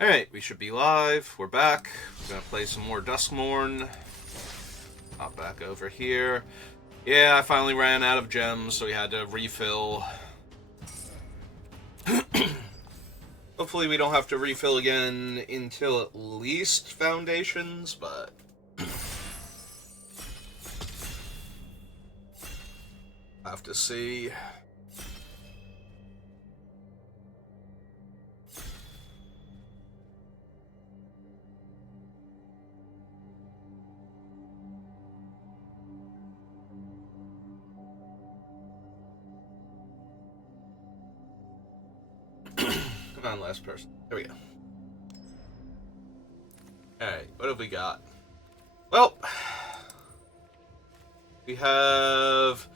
Alright, we should be live. We're back. We're gonna play some more Duskmourn. Hop back over here. Yeah, I finally ran out of gems, so we had to refill. Hopefully we don't have to refill again until at least Foundations, but... have to see. Come on, last person. There we go. Alright, what have we got? Well, we have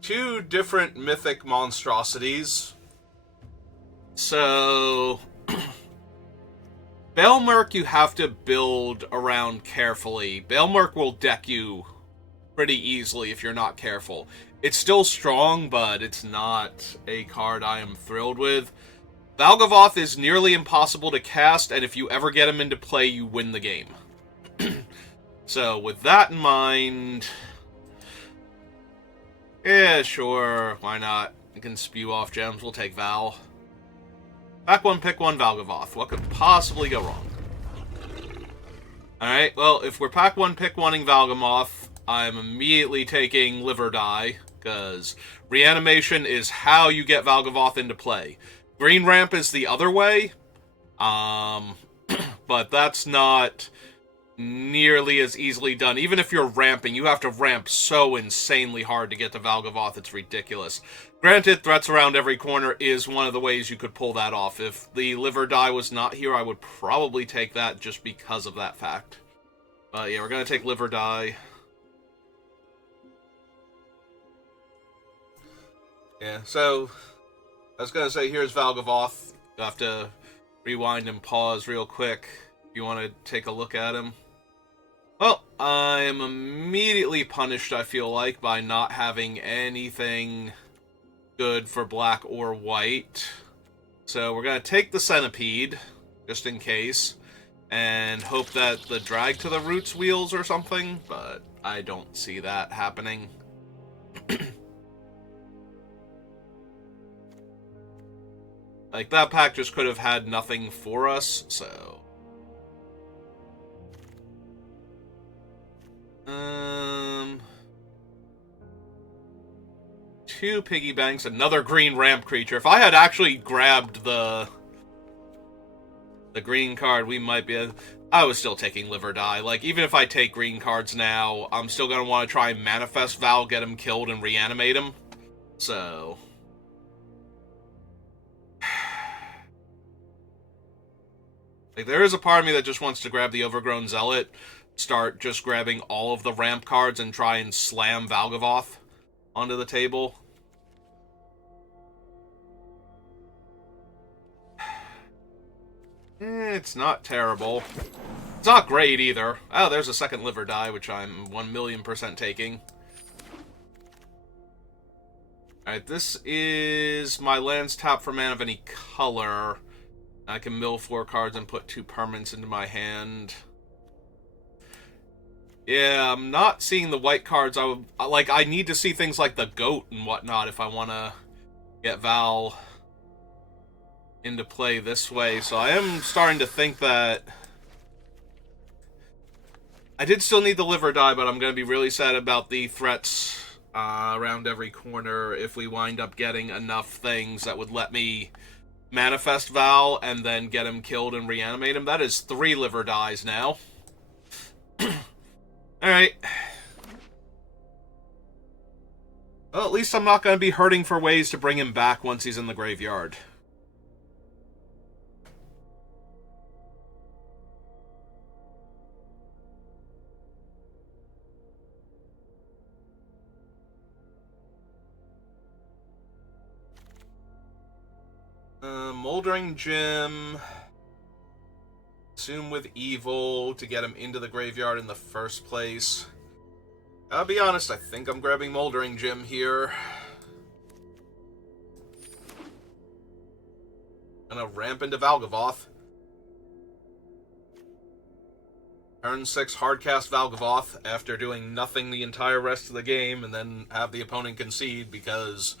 two different mythic monstrosities. So, Baelmerk you have to build around carefully. Baelmerk will deck you pretty easily if you're not careful. It's still strong, but it's not a card I am thrilled with. Valgavoth is nearly impossible to cast, and if you ever get him into play, you win the game. So, with that in mind... yeah, sure, why not? You can spew off gems, we'll take Val. Pack one, pick one, Valgavoth. What could possibly go wrong? Alright, well, if we're pack one, pick one-ing Valgavoth, I'm immediately taking Live or Die, because reanimation is how you get Valgavoth into play. Green ramp is the other way, but that's not nearly as easily done. Even if you're ramping, you have to ramp so insanely hard to get to Valgavoth, it's ridiculous. Granted, threats around every corner is one of the ways you could pull that off. If the Live or Die was not here, I would probably take that just because of that fact. But yeah, we're going to take Live or Die. Yeah, so... I was going to say, here's Valgavoth. You'll have to rewind and pause real quick if you want to take a look at him. Well, I am immediately punished, I feel like, by not having anything good for black or white. So we're going to take the Centipede, just in case, and hope that the Drag to the Roots wheels or something, but I don't see that happening. Like, that pack just could have had nothing for us, so... Two piggy banks, another green ramp creature. If I had actually grabbed the green card, we might be... I was still taking Live or Die. Like, even if I take green cards now, I'm still going to want to try and Manifest Val, get him killed, and reanimate him. So... like, there is a part of me that just wants to grab the Overgrown Zealot, start just grabbing all of the ramp cards, and try and slam Valgavoth onto the table. It's not terrible. It's not great either. Oh, there's a second Live or Die, which I'm 1,000,000% taking. Alright, this is my lands tap for mana of any color. I can mill 4 cards and put 2 permanents into my hand. Yeah, I'm not seeing the white cards. I need to see things like the goat and whatnot if I want to get Val into play this way. So I am starting to think that I did still need the Live or Die, but I'm going to be really sad about the threats around every corner if we wind up getting enough things that would let me Manifest Val and then get him killed and reanimate him. That is 3 Live or Dies now. Alright. Well, at least I'm not going to be hurting for ways to bring him back once he's in the graveyard. Moldering Gem. Consume with Evil to get him into the graveyard in the first place. I'll be honest, I think I'm grabbing Moldering Gem here. Gonna ramp into Valgavoth. Turn 6 hardcast Valgavoth after doing nothing the entire rest of the game, and then have the opponent concede because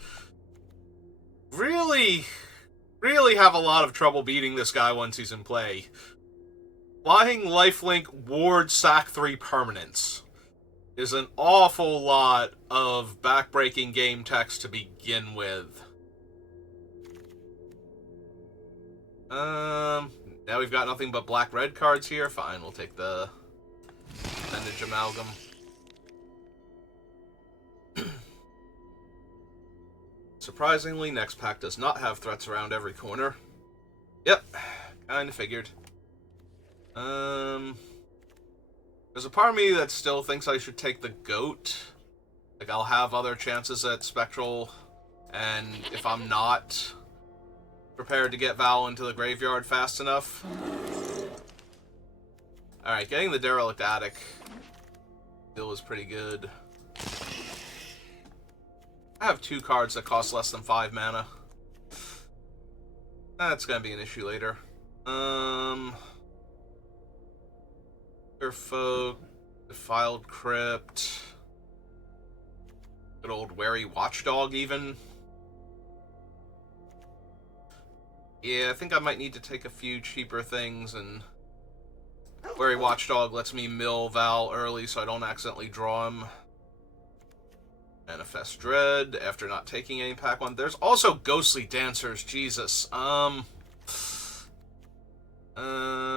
really have a lot of trouble beating this guy once he's in play. Flying lifelink ward sack 3 permanents is an awful lot of backbreaking game text to begin with. Now we've got nothing but black-red cards here. Fine, we'll take the Appendage Amalgam. Surprisingly, next pack does not have threats around every corner. Yep, kinda figured. There's a part of me that still thinks I should take the goat. Like, I'll have other chances at Spectral, and if I'm not prepared to get Val into the graveyard fast enough. Alright, getting the Derelict Attic still was pretty good. I have 2 cards that cost less than 5 mana. That's gonna be an issue later. Folk, Defiled Crypt, good old Wary Watchdog even. Yeah, I think I might need to take a few cheaper things, and Wary Watchdog lets me mill Val early so I don't accidentally draw him. Manifest Dread after not taking any pack 1. There's also Ghostly Dancers, Jesus.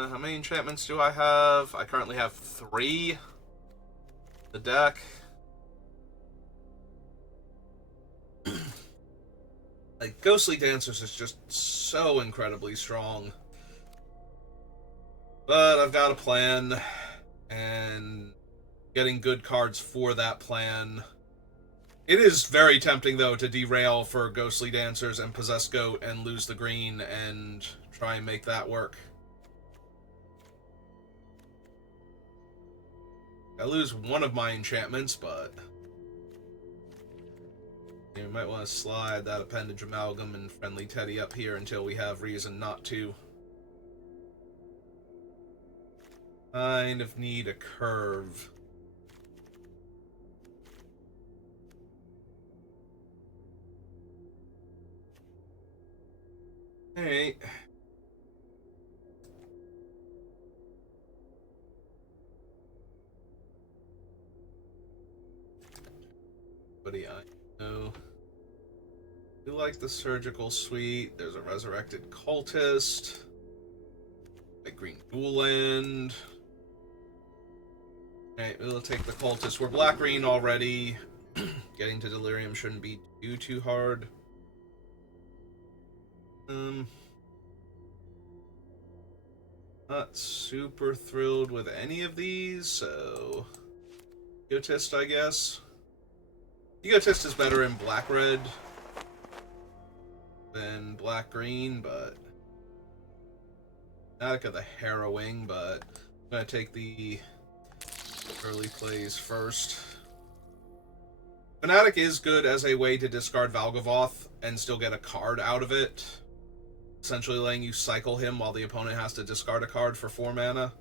How many enchantments do I have? I currently have 3. The deck. Like, Ghostly Dancers is just so incredibly strong. But I've got a plan, and getting good cards for that plan. It is very tempting, though, to derail for Ghostly Dancers and Possess Goat and lose the green and try and make that work. I lose one of my enchantments, but you might want to slide that Appendage Amalgam and Friendly Teddy up here until we have reason not to. Kind of need a curve. Alright. Buddy, I know. You like the Surgical Suite. There's a Resurrected Cultist. Like Green Dual Land. Alright, we'll take the Cultist. We're black-green already. Getting to Delirium shouldn't be too hard. Not super thrilled with any of these, so Egotist, I guess. Egotist is better in black-red than black-green, but Fanatic of the Harrowing, but I'm gonna take the early plays first. Fanatic is good as a way to discard Valgavoth and still get a card out of it. Essentially letting you cycle him while the opponent has to discard a card for 4 mana.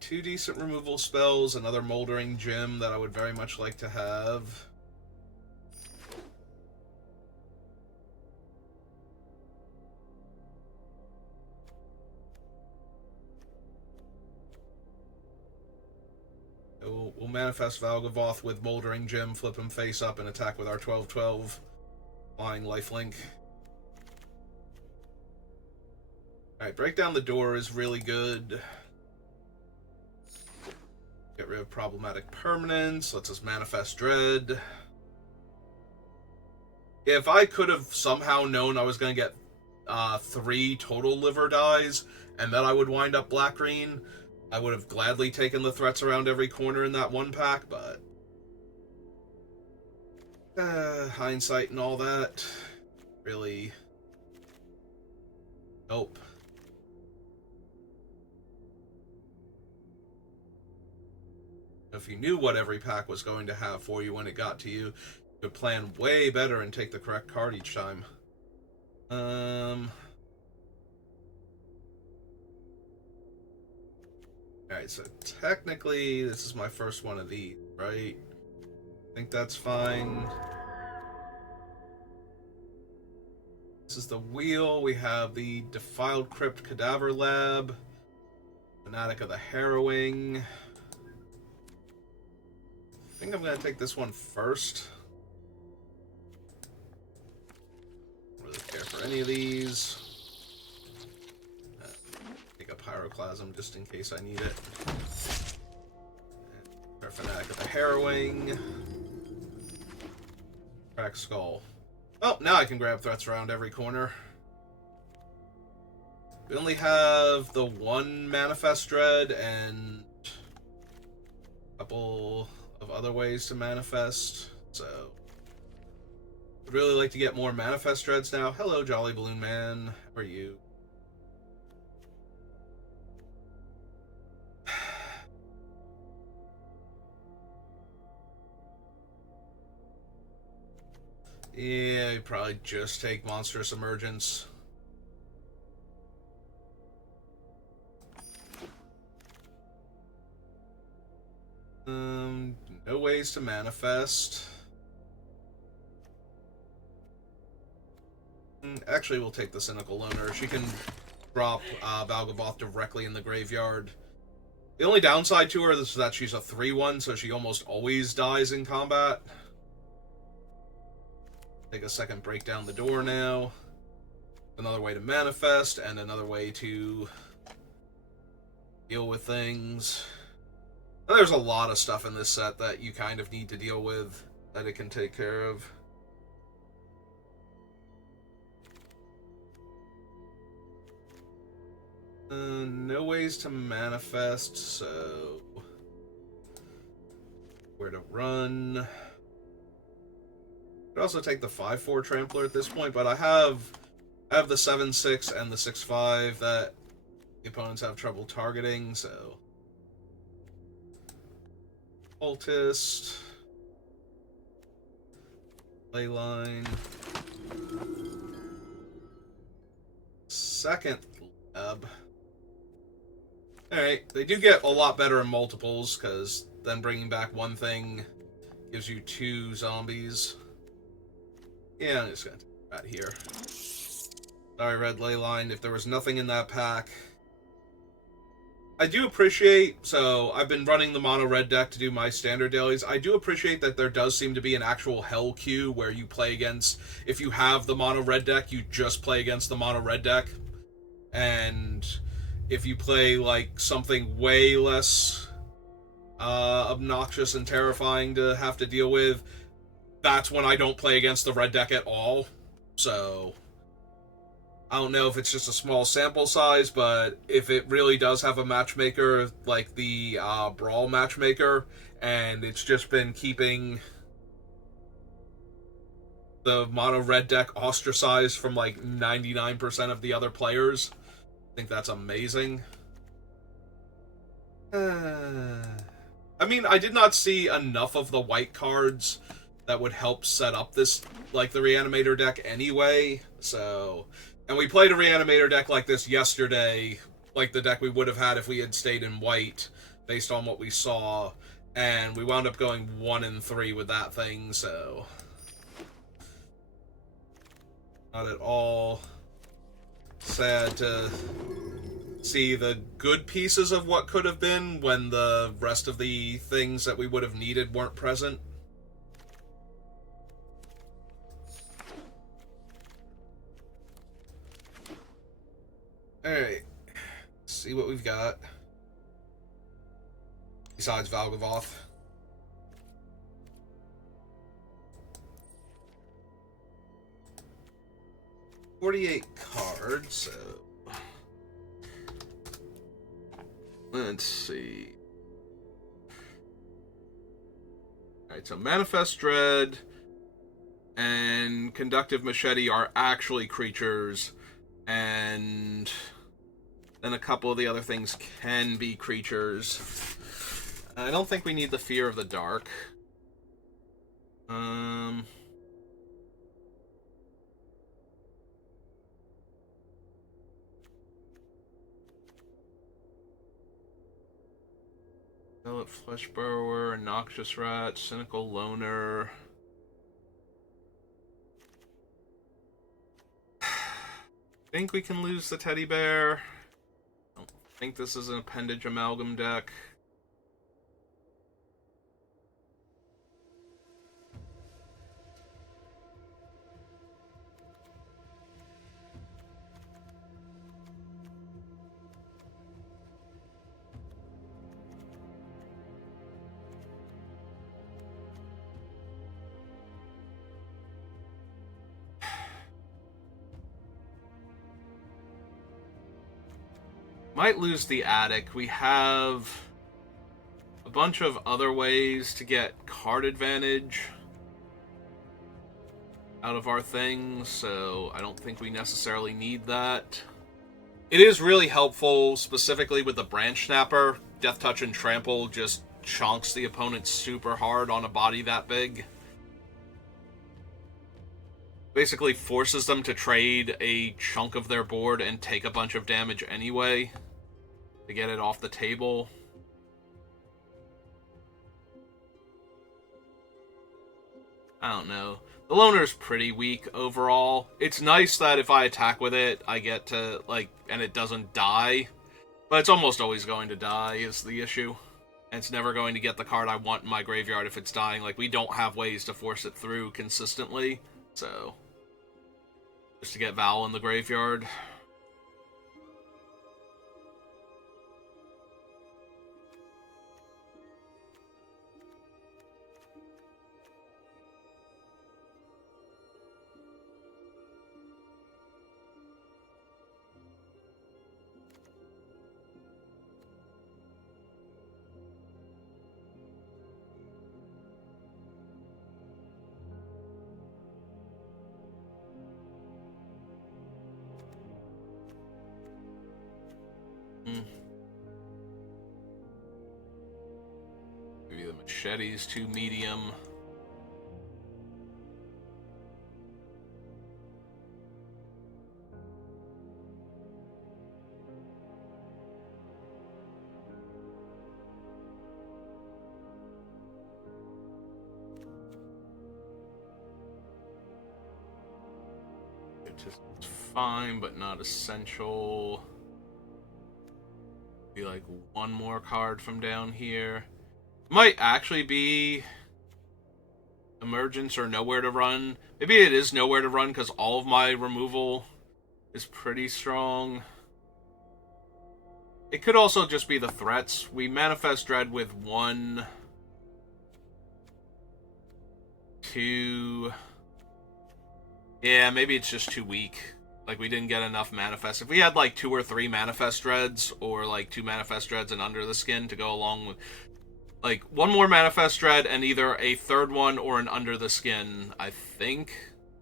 Two decent removal spells, another Moldering Gem that I would very much like to have. We'll manifest Valgavoth with Moldering Gem, flip him face up, and attack with our 12/12 flying lifelink. Alright, Break Down the Door is really good. Get rid of problematic permanents, lets us manifest Dread. If I could have somehow known I was going to get 3 total liver dies, and then I would wind up black-green, I would have gladly taken the threats around every corner in that one pack, but hindsight and all that, really Nope. If you knew what every pack was going to have for you when it got to you, you could plan way better and take the correct card each time. Alright, so technically this is my first one of these, right? I think that's fine. This is the wheel. We have the Defiled Crypt Cadaver Lab, Fanatic of the Harrowing. I think I'm going to take this one first. Don't really care for any of these. Take a Pyroclasm just in case I need it. Fanatic of the Harrowing. Crack Skull. Oh, now I can grab threats around every corner. We only have the one Manifest Dread and a couple of other ways to manifest, so I'd really like to get more Manifest Dreads now. Hello, Jolly Balloon Man. How are you? Yeah, you probably just take Monstrous Emergence. No ways to manifest. Actually, we'll take the Cynical Loner. She can drop Valgavoth directly in the graveyard. The only downside to her is that she's a 3/1, so she almost always dies in combat. Take a second, break down the door now. Another way to manifest, and another way to deal with things. There's a lot of stuff in this set that you kind of need to deal with that it can take care of. No ways to manifest, so where to run. Could also take the 5/4 Trampler at this point, but I have the 7/6 and the 6/5 that the opponents have trouble targeting, so Cultist, Leyline, second lab. Alright, they do get a lot better in multiples, because then bringing back one thing gives you 2 zombies. Yeah, I'm just gonna take that here. Sorry, Red Leyline, if there was nothing in that pack. I do appreciate, so I've been running the mono red deck to do my standard dailies. I do appreciate that there does seem to be an actual hell queue where you play against, if you have the mono red deck, you just play against the mono red deck. And if you play like something way less obnoxious and terrifying to have to deal with, that's when I don't play against the red deck at all. So I don't know if it's just a small sample size, but if it really does have a matchmaker like the Brawl matchmaker, and it's just been keeping the mono red deck ostracized from like 99% of the other players, I think that's amazing. I mean, I did not see enough of the white cards that would help set up this, like, the Reanimator deck anyway, so... And we played a Reanimator deck like this yesterday, like the deck we would have had if we had stayed in white, based on what we saw, and we wound up going 1-3 with that thing, so... Not at all sad to see the good pieces of what could have been when the rest of the things that we would have needed weren't present. Alright, see what we've got. Besides Valgavoth. $48 cards, so... Let's see. Alright, so Manifest Dread and Conductive Machete are actually creatures. And then a couple of the other things can be creatures. I don't think we need the Fear of the Dark. Zealot Flesh Burrower, Noxious Rat, Cynical Loner. I think we can lose the Teddy Bear. I don't think this is an Appendage Amalgam deck. Might lose the Attic. We have a bunch of other ways to get card advantage out of our things, so I don't think we necessarily need that. It is really helpful, specifically with the Branch Snapper. Death Touch and Trample just chonks the opponent super hard on a body that big. Basically forces them to trade a chunk of their board and take a bunch of damage anyway to get it off the table. I don't know. The Loner's pretty weak overall. It's nice that if I attack with it, I get to, like, and it doesn't die. But it's almost always going to die is the issue. And it's never going to get the card I want in my graveyard if it's dying. Like, we don't have ways to force it through consistently. So, just to get Val in the graveyard. Give you the machetes, 2 medium. It's just fine, but not essential. Be like one more card from down here. Might actually be Emergence or Nowhere to Run. Maybe it is Nowhere to Run because all of my removal is pretty strong. It could also just be the threats. We Manifest Dread with 1, 2... Yeah, maybe it's just too weak. Like, we didn't get enough Manifest. If we had, like, 2 or 3 Manifest Dreads, or, like, 2 Manifest Dreads and Under the Skin to go along with... Like, 1 more Manifest Dread and either a 3rd one or an Under the Skin, I think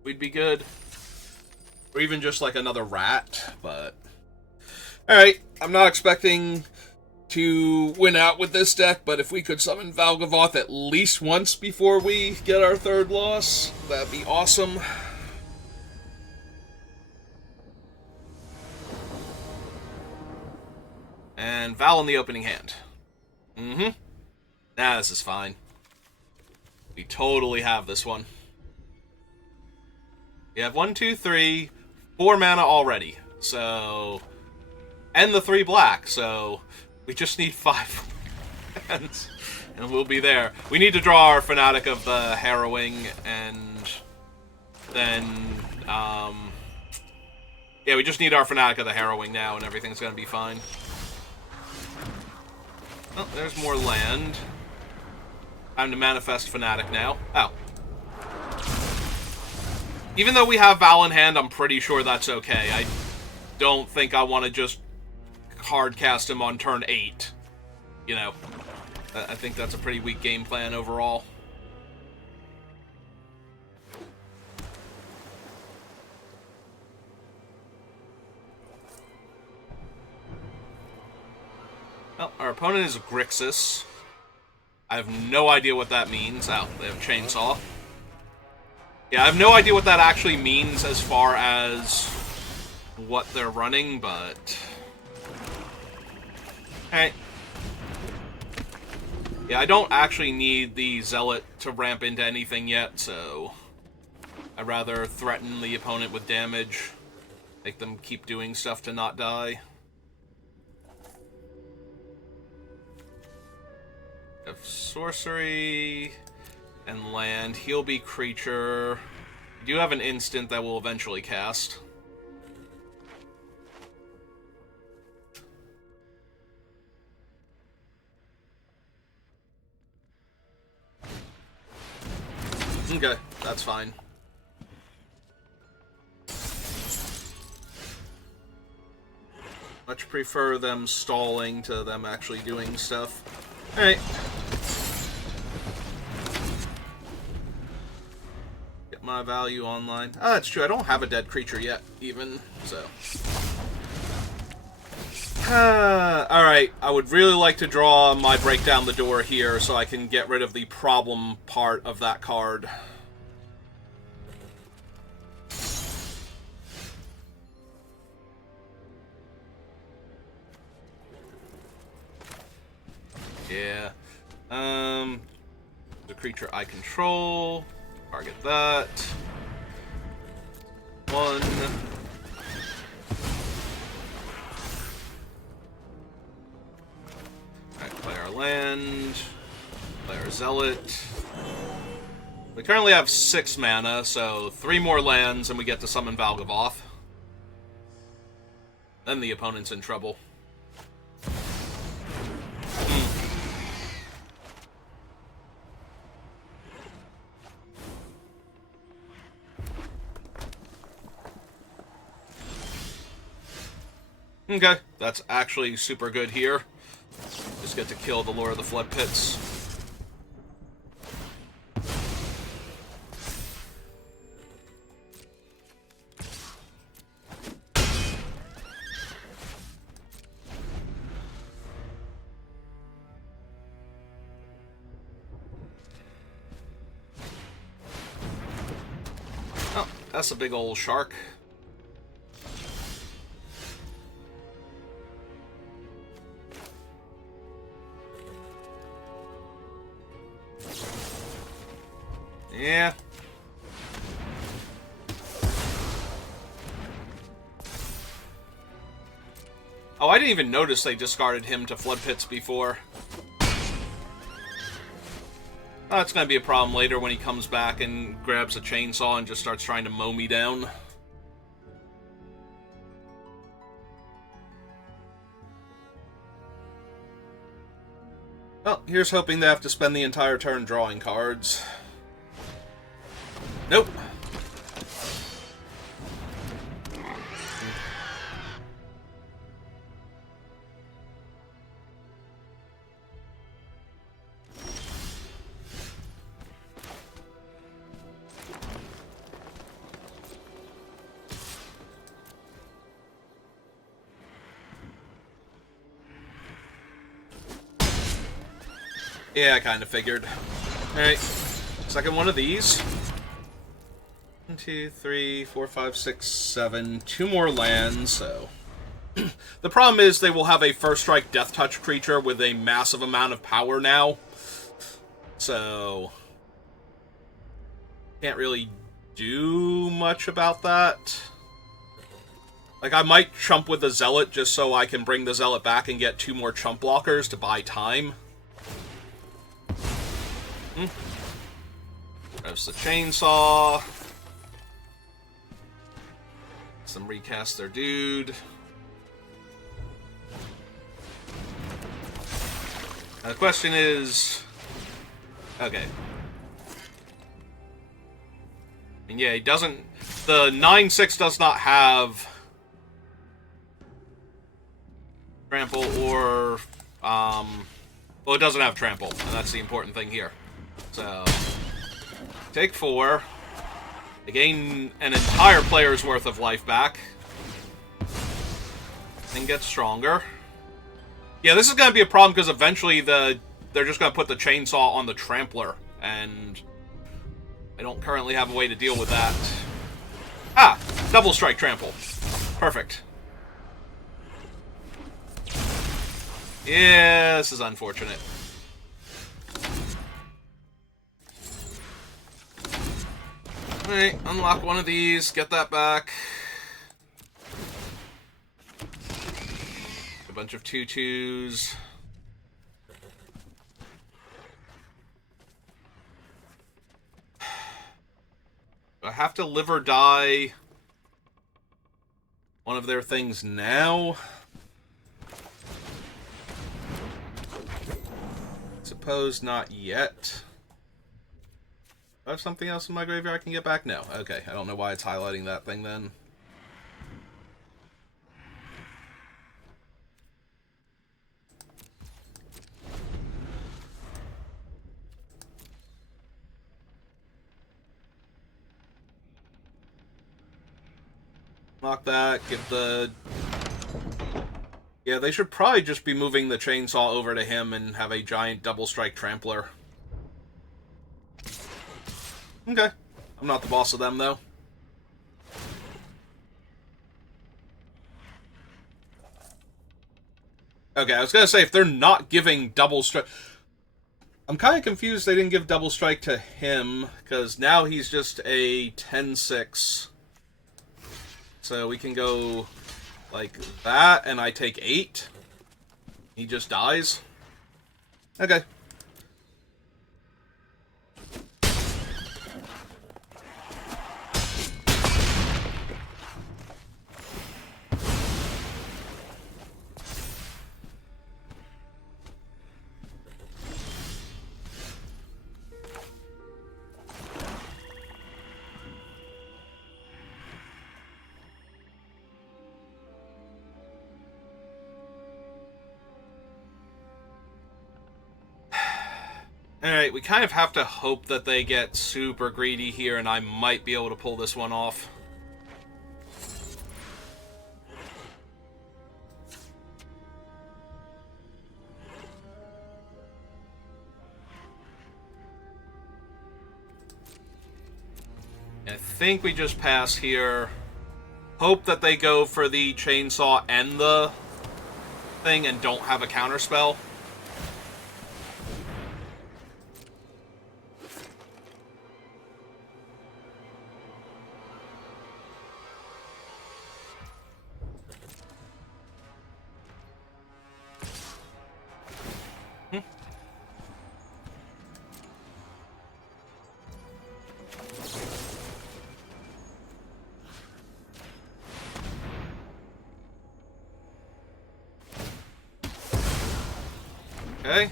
we'd be good. Or even just, like, another Rat, but... Alright, I'm not expecting to win out with this deck, but if we could summon Valgavoth at least once before we get our 3rd loss, that'd be awesome. And Val in the opening hand. Nah, this is fine. We totally have this one. We have 1, 2, 3, 4 mana already. So... And the 3 black, so... We just need 5 hands. And we'll be there. We need to draw our Fanatic of the Harrowing, and... Then... Yeah, we just need our Fanatic of the Harrowing now, and everything's gonna be fine. Oh, there's more land. Time to Manifest Fanatic now. Oh. Even though we have Val in hand, I'm pretty sure that's okay. I don't think I want to just hard cast him on turn 8. You know, I think that's a pretty weak game plan overall. Well, our opponent is Grixis. I have no idea what that means. Oh, they have Chainsaw. Yeah, I have no idea what that actually means as far as what they're running, but... Hey. Yeah, I don't actually need the Zealot to ramp into anything yet, so... I'd rather threaten the opponent with damage. Make them keep doing stuff to not die. Have sorcery and land. He'll be creature. You do have an instant that will eventually cast. Okay, that's fine. Much prefer them stalling to them actually doing stuff. Alright. Get my value online. Oh, that's true. I don't have a dead creature yet, even, so... Alright, I would really like to draw my Break Down the Door here so I can get rid of the problem part of that card. Yeah. The creature I control. Target that. 1. Alright, play our land. Play our Zealot. We currently have 6 mana, so 3 more lands and we get to summon Valgavoth. Then the opponent's in trouble. Okay, that's actually super good here. Just get to kill the Lord of the Flood Pits. Oh, that's a big old shark. Yeah. Oh, I didn't even notice they discarded him to Flood Pits before. Oh, that's gonna be a problem later when he comes back and grabs a chainsaw and just starts trying to mow me down. Well, here's hoping they have to spend the entire turn drawing cards. Nope. Yeah, I kind of figured. Alright, second one of these. 1, 2, 3, 4, 5, 6, 7. 2 more lands, so... The problem is they will have a first strike death touch creature with a massive amount of power now. So... Can't really do much about that. Like, I might chump with the Zealot just so I can bring the Zealot back and get 2 more chump blockers to buy time. There's the chainsaw. Some recast their dude. Now the question is... Okay. And yeah, he doesn't... The 9/6 does not have... Trample or... Well, it doesn't have trample, and that's the important thing here. So... Take 4. They gain an entire player's worth of life back. And get stronger. Yeah, this is going to be a problem because eventually they're just going to put the chainsaw on the trampler, and I don't currently have a way to deal with that. Ah! Double strike trample. Perfect. Yeah, this is unfortunate. Alright, unlock one of these, get that back. A bunch of 2/2s. Do I have to live or die one of their things now? Suppose not yet. Do I have something else in my graveyard I can get back? No. Okay, I don't know why it's highlighting that thing then. Lock that, give the... Yeah, they should probably just be moving the chainsaw over to him and have a giant double strike trampler. Okay. I'm not the boss of them, though. Okay, I was gonna say, if they're not giving double strike... I'm kind of confused they didn't give double strike to him, because now he's just a 10-6. So we can go like that, and I take 8. He just dies. Okay. Alright, we kind of have to hope that they get super greedy here, and I might be able to pull this one off. I think we just pass here. Hope that they go for the chainsaw and the thing and don't have a counterspell. Okay.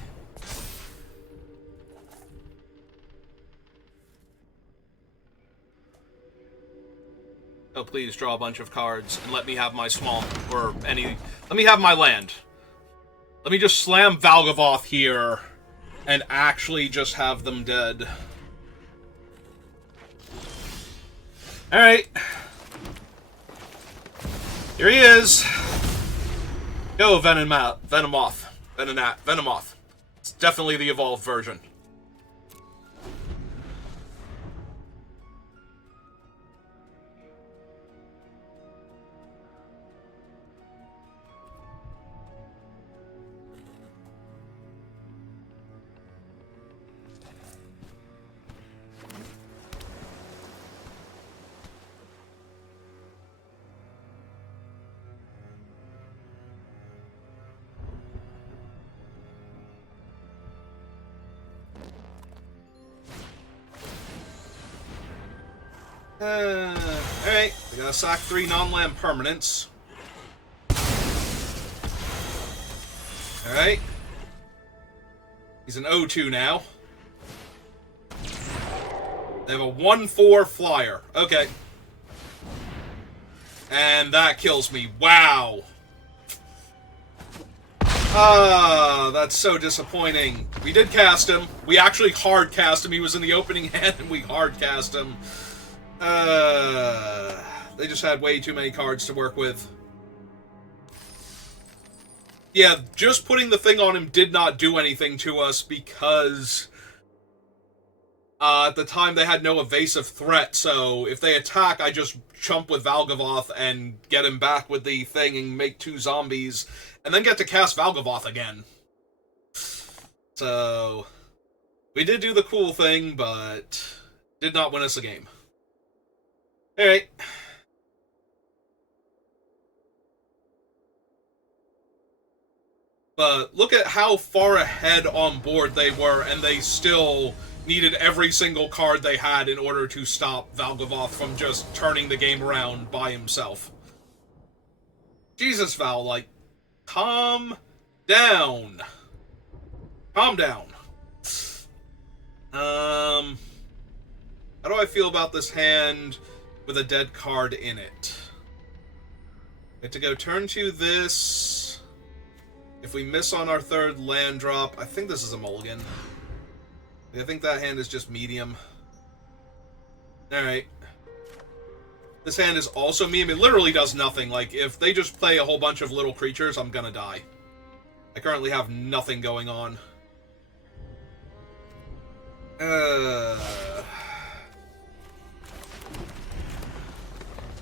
Oh, please draw a bunch of cards and let me have my swamp or any... Let me have my land. Let me just slam Valgavoth here and actually just have them dead. Alright. Here he is. Go, Venomoth. Venomoth. It's definitely the evolved version. Alright, we gotta sack 3 non-land permanents. Alright. He's an 0-2 now. They have a 1-4 flyer. Okay. And that kills me. Wow. Ah, that's so disappointing. We did cast him. We actually hard cast him. He was in the opening hand and we hard cast him. They just had way too many cards to work with. Yeah, just putting the thing on him did not do anything to us because at the time they had no evasive threat, so if they attack, I just chump with Valgavoth and get him back with the thing and make 2 zombies, and then get to cast Valgavoth again. So, we did do the cool thing, but did not win us a game. Alright. But look at how far ahead on board they were, and they still needed every single card they had in order to stop Valgavoth from just turning the game around by himself. Jesus, Val, like, calm down. Calm down. How do I feel about this hand with a dead card in it? We have to go turn 2 this. If we miss on our 3rd land drop, I think this is a mulligan. I think that hand is just medium. Alright. This hand is also medium. It literally does nothing. Like, if they just play a whole bunch of little creatures, I'm gonna die. I currently have nothing going on.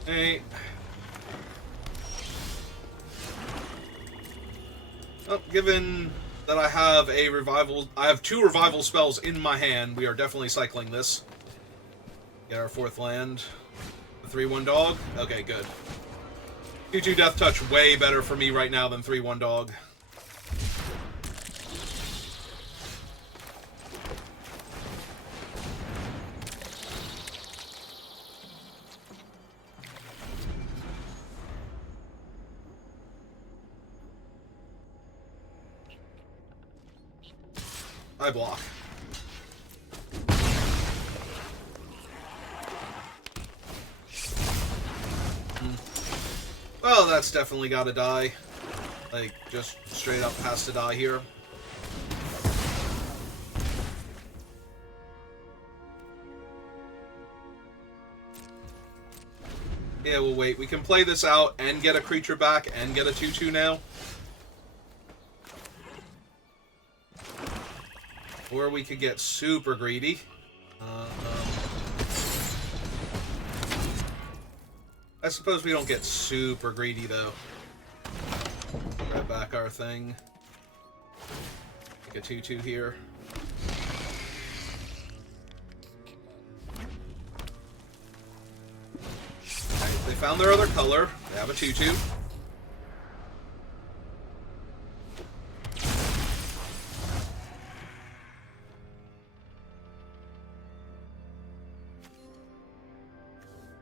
Alright. Well, given that I have a revival, I have 2 revival spells in my hand, we are definitely cycling this. Get our 4th land. The 3/1 dog? Okay, good. 2/2 Death Touch way better for me right now than 3/1 dog. I block. Well, that's definitely gotta die. Like, just straight up has to die here. Yeah, we'll wait. We can play this out and get a creature back and get a 2/2 now. Or we could get super greedy. I suppose we don't get super greedy, though. Grab back our thing. Make a 2/2 here. Right, they found their other color. They have a 2/2.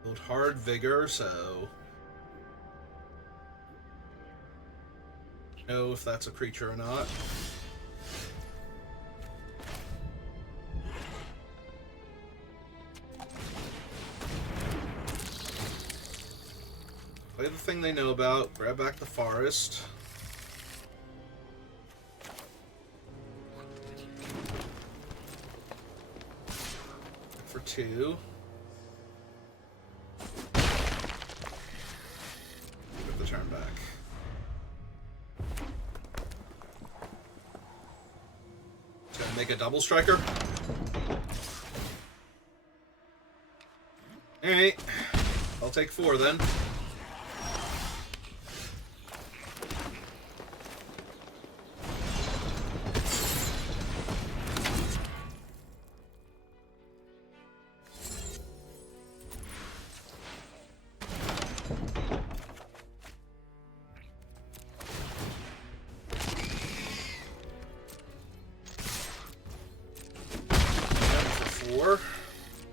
Build hard vigor, so know if that's a creature or not. Play the thing they know about, grab back the forest. For 2. Put the turn back. It's gonna make a double striker. Alright. I'll take 4 then.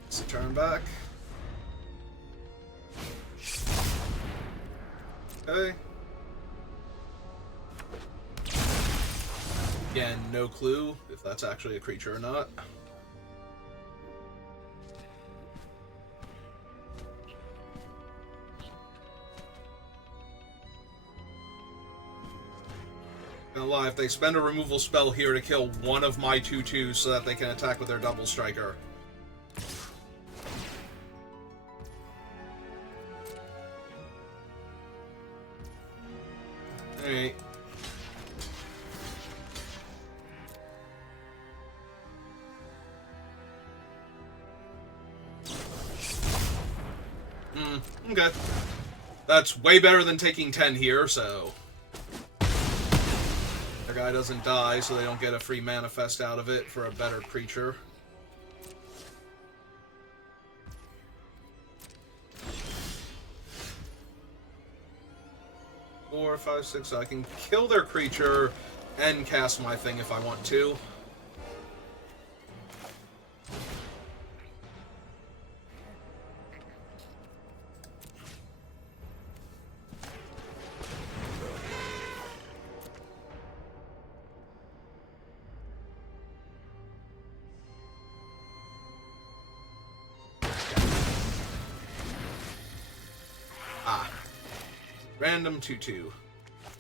It's a turn back. Okay. Again, no clue if that's actually a creature or not. Gonna lie, if they spend a removal spell here to kill one of my 2/2s so that they can attack with their double striker. Alright. Okay. That's way better than taking 10 here, so... Their guy doesn't die, so they don't get a free manifest out of it for a better creature. Four, five, six, so I can kill their creature and cast my thing if I want to. Random 2/2.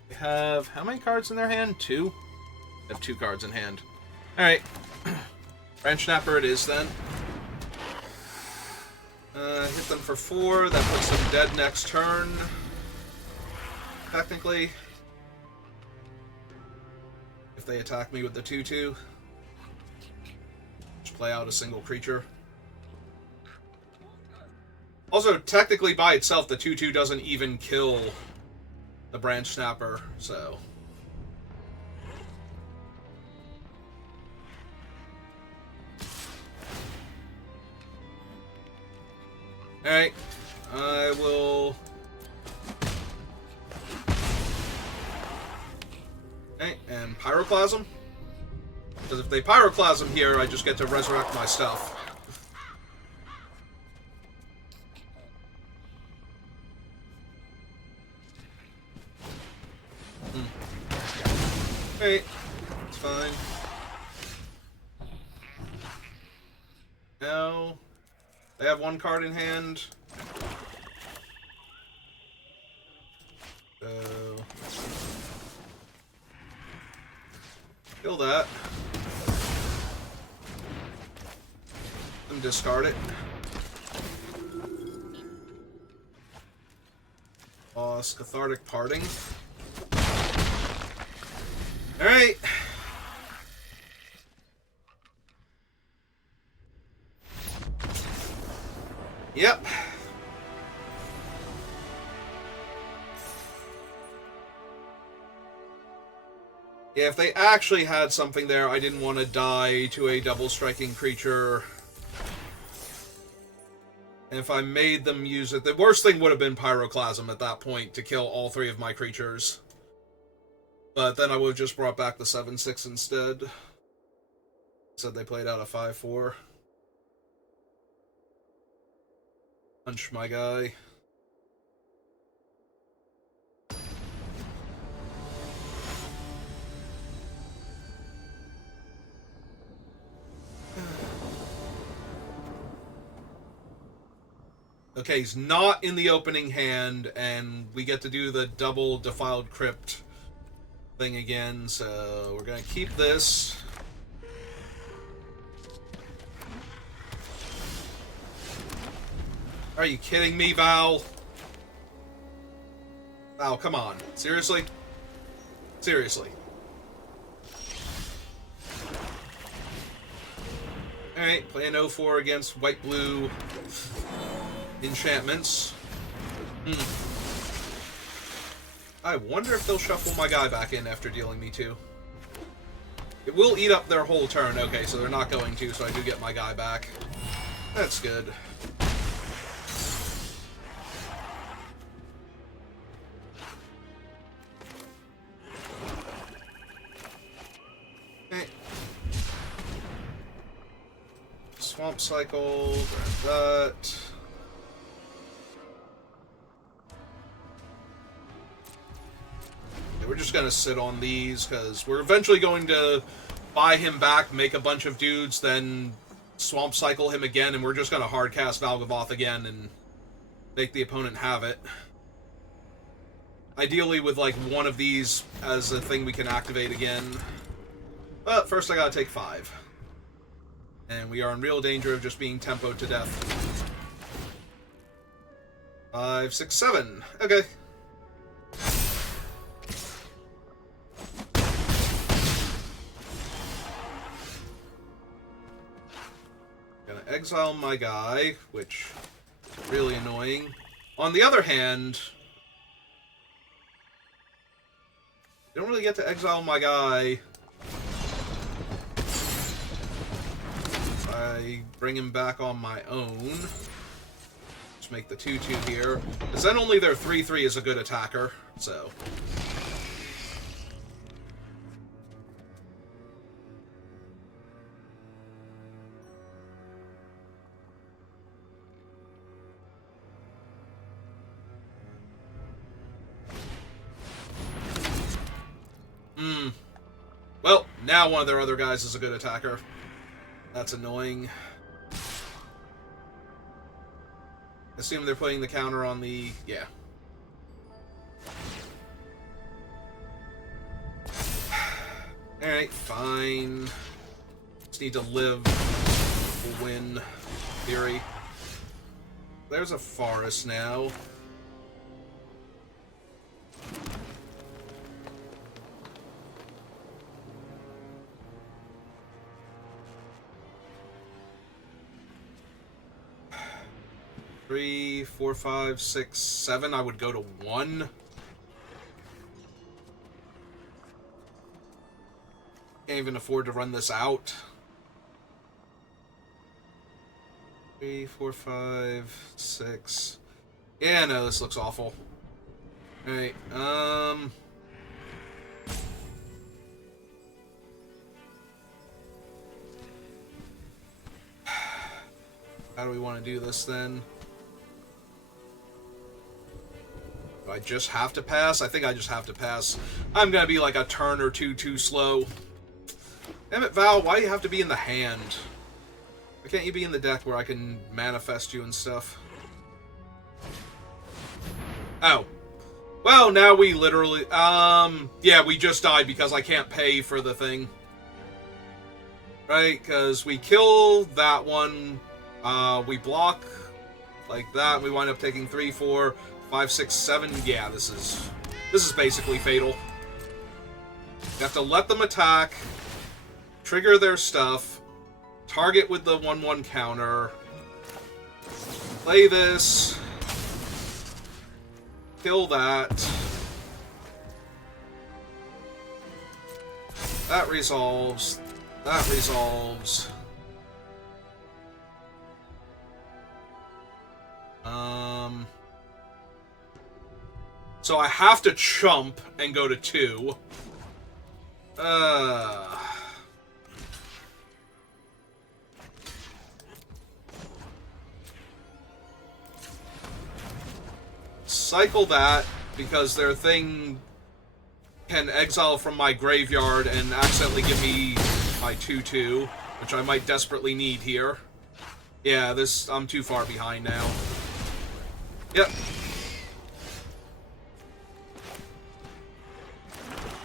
They have how many cards in their hand? 2? They have 2 cards in hand. Alright. Branch Snapper it is then. Hit them for 4. That puts them dead next turn. Technically. If they attack me with the 2/2. Just play out a single creature. Also, technically by itself, the 2/2 doesn't even kill the Branch Snapper, so... Alright, I will... Okay, and Pyroclasm? Because if they Pyroclasm here, I just get to resurrect my stuff. Okay, it's fine. Now, they have 1 card in hand. So, kill that. And discard it. Lost Cathartic Parting. Alright. Yep. Yeah, if they actually had something there, I didn't want to die to a double striking creature. And if I made them use it, the worst thing would have been Pyroclasm at that point to kill all 3 of my creatures. But then I would have just brought back the 7/6 instead. Said they played out a 5/4. Punch my guy. Okay, he's not in the opening hand, and we get to do the double Defiled Crypt thing again, so we're gonna keep this. Are you kidding me, Val? Val, come on. Seriously? Seriously. Alright, playing 0-4 against white-blue enchantments. I wonder if they'll shuffle my guy back in after dealing me 2. It will eat up their whole turn. Okay, so they're not going to, so I do get my guy back. That's good. Okay. Swamp Cycle, grab that. We're just going to sit on these, because we're eventually going to buy him back, make a bunch of dudes, then Swamp Cycle him again, and we're just going to hardcast Valgavoth again and make the opponent have it. Ideally with, like, one of these as a thing we can activate again. But first I gotta take 5. And we are in real danger of just being tempoed to death. 5, 6, 7. Okay. Gonna exile my guy, which is really annoying. On the other hand, I don't really get to exile my guy. I bring him back on my own. Just make the 2-2 here. Because then only their 3-3 is a good attacker, so... Well, now one of their other guys is a good attacker. That's annoying. Assume they're putting the counter on the... yeah. Alright, fine. Just need to live. We'll win. Theory. There's a forest now. Three, 4, 5, 6, 7. I would go to 1. Can't even afford to run this out. 3, 4, 5, 6. Yeah, no, this looks awful. Alright, how do we want to do this then? Do I just have to pass? I think I just have to pass. I'm gonna be like a turn or two too slow. Damn it, Val, why do you have to be in the hand? Why can't you be in the deck where I can manifest you and stuff? Oh. Well, now we literally... yeah, we just died because I can't pay for the thing. Right, because we kill that one, we block like that, and we wind up taking 3, 4, 5, 6, 7. Yeah, this is basically fatal. You have to let them attack, trigger their stuff, target with the 1/1 counter, play this, kill that. That resolves. That resolves. So I have to chump and go to 2. Cycle that, because their thing can exile from my graveyard and accidentally give me my 2/2, which I might desperately need here. Yeah, I'm too far behind now. Yep.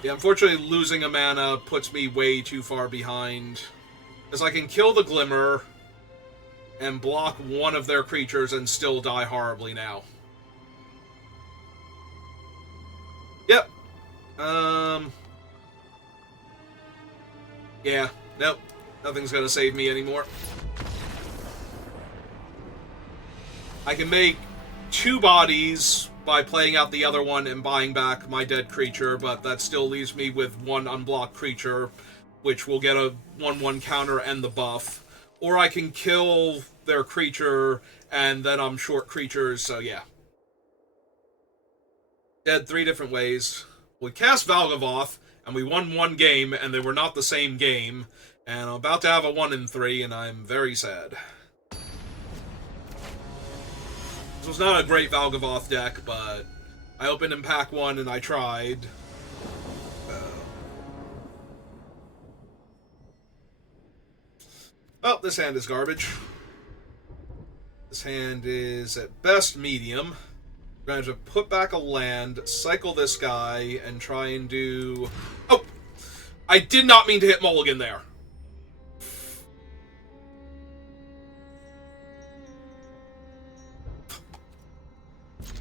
Yeah, unfortunately, losing a mana puts me way too far behind. Because I can kill the Glimmer and block one of their creatures and still die horribly now. Yep. Yeah, nope. Nothing's gonna save me anymore. I can make 2 bodies by playing out the other one and buying back my dead creature, but that still leaves me with 1 unblocked creature, which will get a 1/1 counter and the buff. Or I can kill their creature, and then I'm short creatures, so yeah. Dead 3 different ways. We cast Valgavoth, and we won 1 game, and they were not the same game, and I'm about to have a 1 in 3, and I'm very sad. This was not a great Valgavoth deck, but I opened in pack 1 and I tried. Oh, this hand is garbage. This hand is at best medium. We're going to have to put back a land, cycle this guy, and try and do... Oh! I did not mean to hit Mulligan there.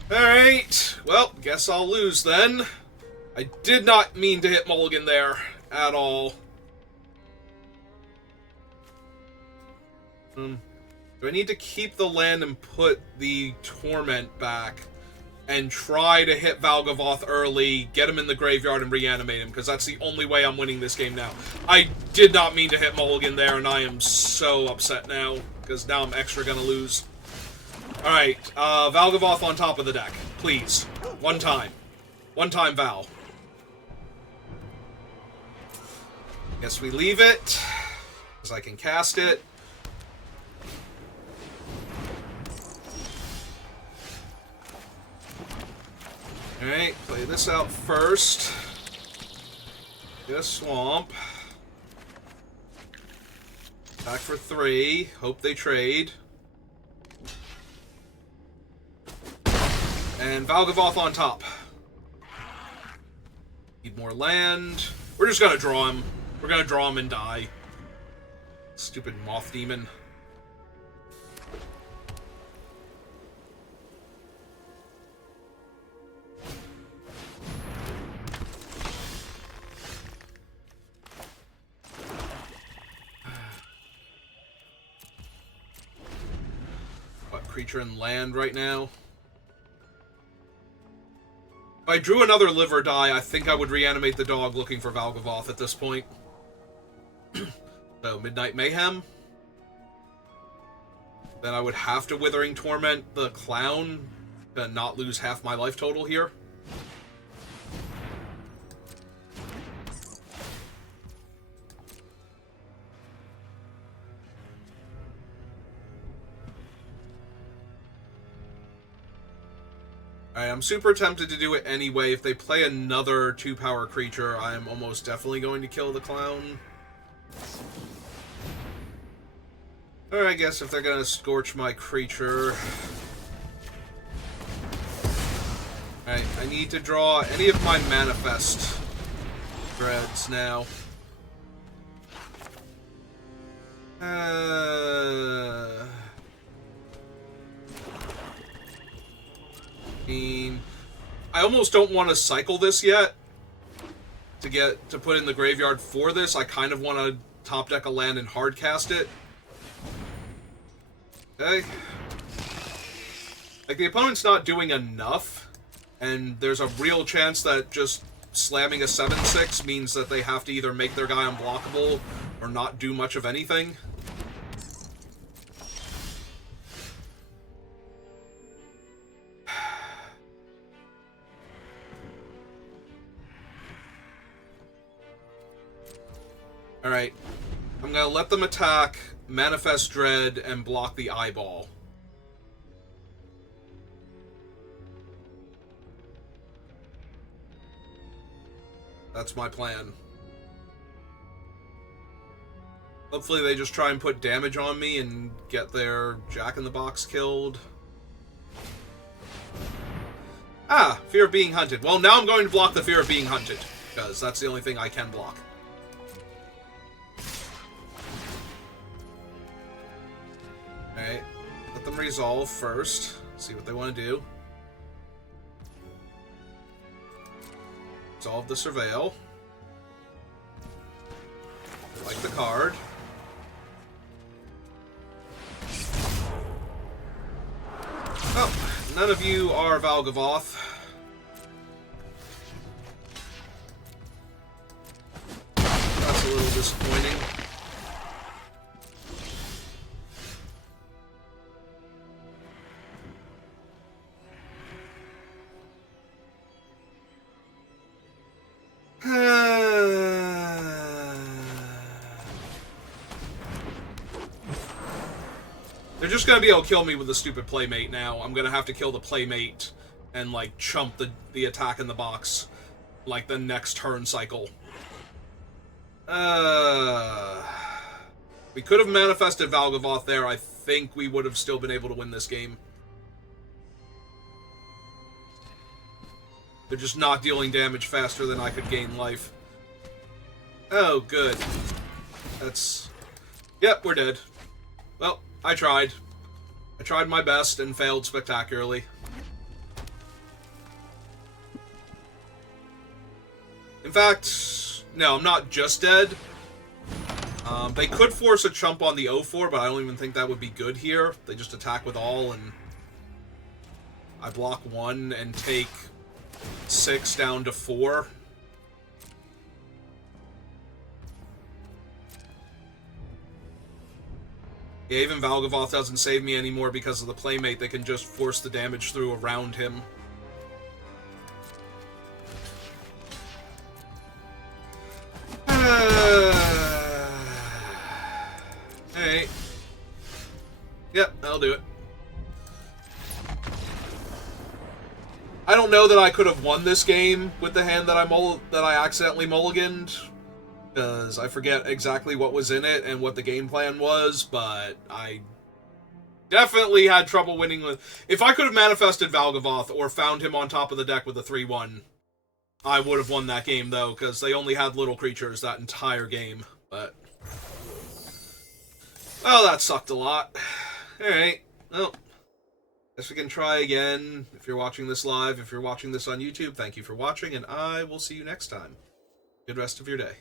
Alright, well, guess I'll lose then. I did not mean to hit Mulligan there at all. Do I need to keep the land and put the Torment back and try to hit Valgavoth early, get him in the graveyard, and reanimate him? Because that's the only way I'm winning this game now. I did not mean to hit Mulligan there, and I am so upset now, because now I'm extra gonna lose. Alright, Valgavoth on top of the deck. Please. One time. One time, Val. Guess we leave it, because I can cast it. Alright, play this out first. Get a swamp. Back for 3. Hope they trade. And Valgavoth on top. Need more land. We're just gonna draw him. We're gonna draw him and die. Stupid Moth Demon. What, creature and land right now? If I drew another live or die, I think I would reanimate the dog looking for Valgavoth at this point. So, Midnight Mayhem. Then I would have to Withering Torment the Clown to not lose half my life total here. Alright, I'm super tempted to do it anyway. If they play another 2-power creature, I'm almost definitely going to kill the Clown. Or I guess if they're gonna Scorch my creature... Alright, I need to draw any of my Manifest Dreads now. I almost don't want to cycle this yet to put in the graveyard for this. I kind of want to top deck a land and hard cast it. Okay. Like, the opponent's not doing enough, and there's a real chance that just slamming a 7/6 means that they have to either make their guy unblockable or not do much of anything. Alright. I'm gonna let them attack, Manifest Dread, and block the eyeball. That's my plan. Hopefully they just try and put damage on me and get their Jack-in-the-Box killed. Ah! Fear of being hunted. Well, now I'm going to block the fear of being hunted, because that's the only thing I can block. Alright, let them resolve first. See what they want to do. Resolve the Surveil. I like the card. Oh, none of you are Valgavoth. That's a little disappointing. They're just gonna be able to kill me with the stupid Playmate now. I'm gonna have to kill the Playmate and, like, chump the attack in the box, like, the next turn cycle. We could have manifested Valgavoth there. I think we would have still been able to win this game. They're just not dealing damage faster than I could gain life. Oh, good. That's... Yep, we're dead. Well, I tried. I tried my best and failed spectacularly. In fact, no, I'm not just dead. They could force a chump on the 0-4, but I don't even think that would be good here. They just attack with all, and I block 1 and take 6 down to 4. Yeah, even Valgavoth doesn't save me anymore because of the playmate. They can just force the damage through around him. Alright. Yep, I'll do it. I don't know that I could have won this game with the hand that I accidentally mulliganed, because I forget exactly what was in it and what the game plan was, but I definitely had trouble winning with... If I could have manifested Valgavoth or found him on top of the deck with a 3-1, I would have won that game, though, because they only had little creatures that entire game, but... Well, that sucked a lot. Alright, well, guess we can try again. If you're watching this live, if you're watching this on YouTube, thank you for watching, and I will see you next time. Good rest of your day.